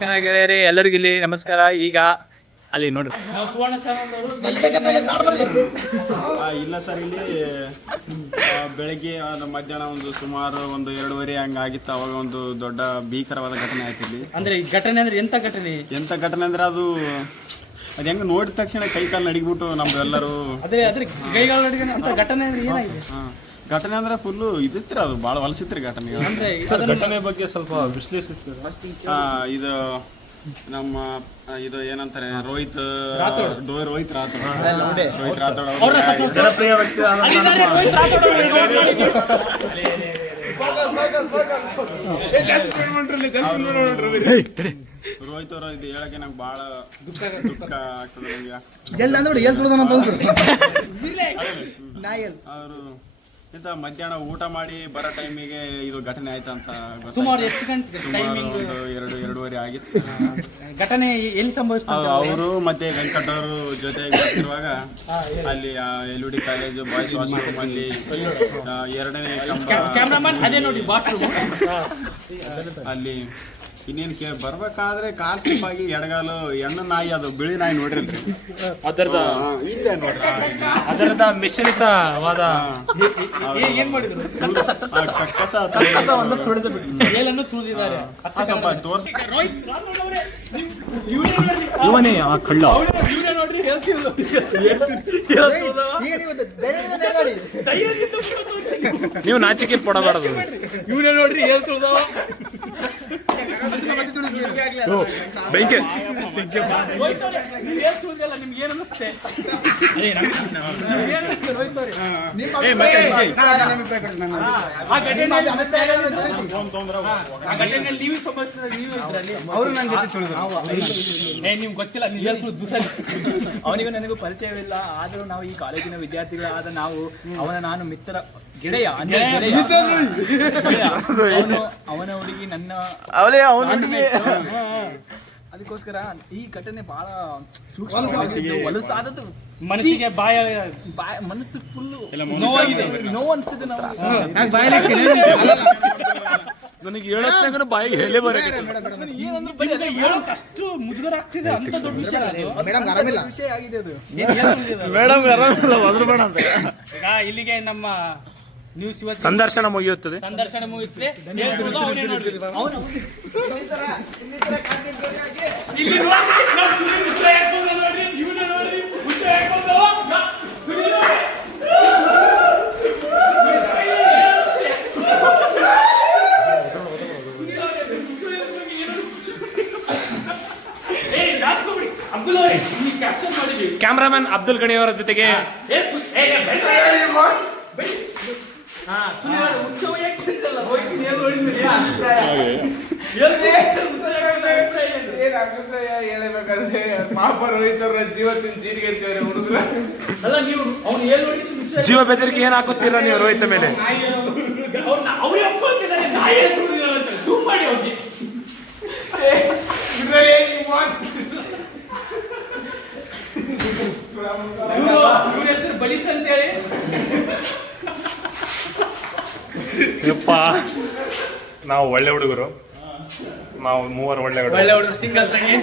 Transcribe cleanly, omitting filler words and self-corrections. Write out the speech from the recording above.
ಗೆಳೆಯರೇ ಎಲ್ಲರಿಗೂ ಇಲ್ಲಿ ನಮಸ್ಕಾರ. ಈಗ ಅಲ್ಲಿ ನೋಡ್ರಿ ಇಲ್ಲ ಸರ್, ಇಲ್ಲಿ ಬೆಳಗ್ಗೆ ಮಧ್ಯಾಹ್ನ ಒಂದು ಸುಮಾರು 1-2:30 ಹಂಗಾಗಿತ್ತು. ಅವಾಗ ಒಂದು ದೊಡ್ಡ ಭೀಕರವಾದ ಘಟನೆ ಆಯ್ತು ಇಲ್ಲಿ. ಅಂದ್ರೆ ಈ ಘಟನೆ ಅಂದ್ರೆ ಎಂತ ಘಟನೆ ಅಂದ್ರೆ ಅದು ಹೆಂಗ ನೋಡಿದ ತಕ್ಷಣ ಕೈ ಕಾಲು ನಡಿಗ್ಬಿಟ್ಟು ನಮ್ದು ಎಲ್ಲರೂ. ಘಟನೆ ಏನಾಗಿದೆ? ಘಟನೆ ಅಂದ್ರೆ ಫುಲ್ಲು ಇದಿತ್ರಿ, ಅದು ಭಾಳ ಹೊಲಸಿತ್ರಿ ಘಟನೆ. ಘಟನೆ ಬಗ್ಗೆ ಸ್ವಲ್ಪ ವಿಶ್ಲೇಷಿಸ್ತೀವಿ. ಇದು ನಮ್ಮ ಇದು ಏನಂತಾರೆ, ರೋಹಿತ್ ರಾಥೋಡ್ ಜನಪ್ರಿಯ ವ್ಯಕ್ತಿ ರೋಹಿತ್ ಅವರು ಇದು ಹೇಳಕ್ಕೆ ನಂಗೆ ಭಾಳ ದುಃಖ ಆಗ್ತದೆ ಅವರು ಇಂಥ ಮಧ್ಯಾಹ್ನ ಊಟ ಮಾಡಿ ಬರೋ ಟೈಮಿಗೆ ಇದು ಘಟನೆ ಆಯ್ತಂತ. ಸುಮಾರು ಎಷ್ಟು ಗಂಟೆ? 2-2:30 ಆಗಿತ್ತು. ಘಟನೆ ಎಲ್ಲಿ ಸಂಭವಿಸಿತು? ಅವರು ಮತ್ತೆ ವೆಂಕಟ್ ಅವರು ಜೊತೆಗೆ ಬರ್ತಿರುವಾಗ ಅಲ್ಲಿ LVD ಕಾಲೇಜು ಬಾಯ್ಸ್ ವಾಶ್ರೂಮ್ ಅಲ್ಲಿ 2ನೇ ಕ್ಯಾಮ್ರಾಮನ್ ಅದೇ ನೋಡಿ ವಾಶ್ರೂಮ್ ಅಲ್ಲಿ ಇನ್ನೇನು ಬರ್ಬೇಕಾದ್ರೆ ಕಾಲ್ ಸ್ಲಿಪ್ ಆಗಿ ಎಡಗಾಲು ಹೆಣ್ಣು ನಾಯಿ, ಅದು ಬಿಳಿ ನಾಯಿ ನೋಡಿರ್ತೀವಿ, ಅದರದ ಮಿಶ್ರಿತವಾದ ಏನ್ ಮಾಡಿದ್ರು? ಕಕ್ಕಸವನ್ನು ತುಳಿದು ಬಿಟ್ಟು ಏಲನ್ನು ತುಳಿದಿದ್ದಾರೆ. ಇವನೇ ಆ ಕಳ್ಳ. ನೋಡ್ರಿ ನೀವು ನಾಚಿಕೆ ಪಡಬಾರದು. ಇವನೇ ನೋಡ್ರಿ ಹೇಳ್ತಿಳ್ದವ ಬೆಂಕಿ ನಿಮ್ಗೆ ಏನು ಅನ್ನಿಸುತ್ತೆ? ನಿಮ್ಗೆ ಗೊತ್ತಿಲ್ಲ, ಅವನಿಗೂ ನನಗೂ ಪರಿಚಯವಿಲ್ಲ. ಆದರೂ ನಾವು ಈ ಕಾಲೇಜಿನ ವಿದ್ಯಾರ್ಥಿಗಳಾದ ನಾವು ನಾನು ಮಿತ್ರ ಗೆಳೆಯ ಅವನ ಹುಡುಗಿ ನನ್ನ ಅದಕ್ಕೋಸ್ಕರ ಈ ಘಟನೆ ಬಹಳ ಹೊಲಸಾದದ್ದು. ಮನಸ್ಸಿಗೆ ಮನಸ್ಸು ಫುಲ್ ನೋವು ಅನಿಸ್ತಿದೆ. ನನಗೆ ಹೇಳೋತ್ನಾಗ ಬಾಯಿಗೆ ಹೇಳೇ ಅಷ್ಟು ಮುಜುಗರ ಆಗ್ತಿದೆ. ಅಂತ ದೊಡ್ಡ ವಿಷಯ ಆಗಿದೆ ಅದು. ಈಗ ಇಲ್ಲಿಗೆ ನಮ್ಮ ನ್ಯೂಸ್ ಸಂದರ್ಶನ ಮುಗಿಯುತ್ತದೆ. ಮುಗಿಸಿದೆ. ಕ್ಯಾಮ್ರಾಮನ್ ಅಬ್ದುಲ್ ಗಣಿಯವರ ಜೊತೆಗೆ ಹೇಳಬೇಕಾದ್ರೆ ಪಾಪ ರೋಹಿತ್ ಅವ್ರ ಜೀವತ್ತಿನ ಜೀರಿಗೆ ಇರ್ತೇವೆ ಹುಡುಗರು. ಜೀವ ಬೆದರಿಕೆ ಏನ್ ಹಾಕುತ್ತೀರಾ ನೀವು ರೋಹಿತ್ ಮೇಲೆ? ಇವ್ರ ಹೆಸರು ಬಲಿಸ್ ಅಂತೇಳಿ. ನಾವು ಒಳ್ಳೆ ಹುಡುಗರು, ನಾವು ಮೂವರು ಒಳ್ಳೆ ಹುಡುಗರು, ಸಿಂಗಲ್ ಸಂಗೀತ.